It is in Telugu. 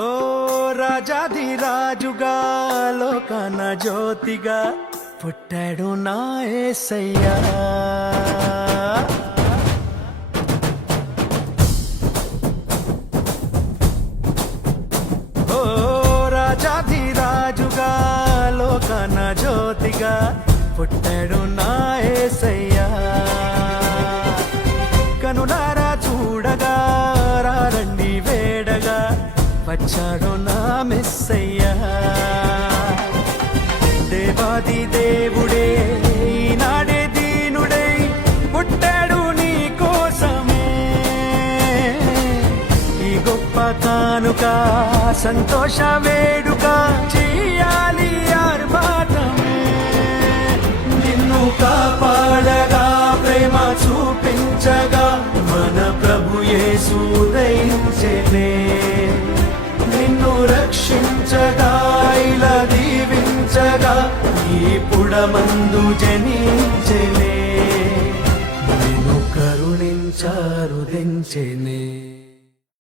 ఓ రాజాధిరాజుగా లోకాన జ్యోతిగా పుట్టాడు నా యేసయ్యా. ఓ రాజాధిరాజుగా లోకాన జ్యోతిగా పుట్టాడు నా యేసయ్యా. కనులారా చూడగా రండి వేడగా వచ్చాడు నా మెస్సయ్యా. దేవాది దేవుడే ఈనాడే దీనుడై పుట్టాడు నీ కోసమే. ఈ గొప్ప కానుక సంతోష వేడుక చెయ్యాలి ఆర్భాటమే. నిన్ను కాపాడగా ప్రేమ చూపించగా మన ప్రభు యేసు ఉదయించెనే. నిన్ను రక్షించగా ఇలా దీవించగా ఈ పుడమందు జనించెనే. నిన్ను కరుణించారు దించెనే.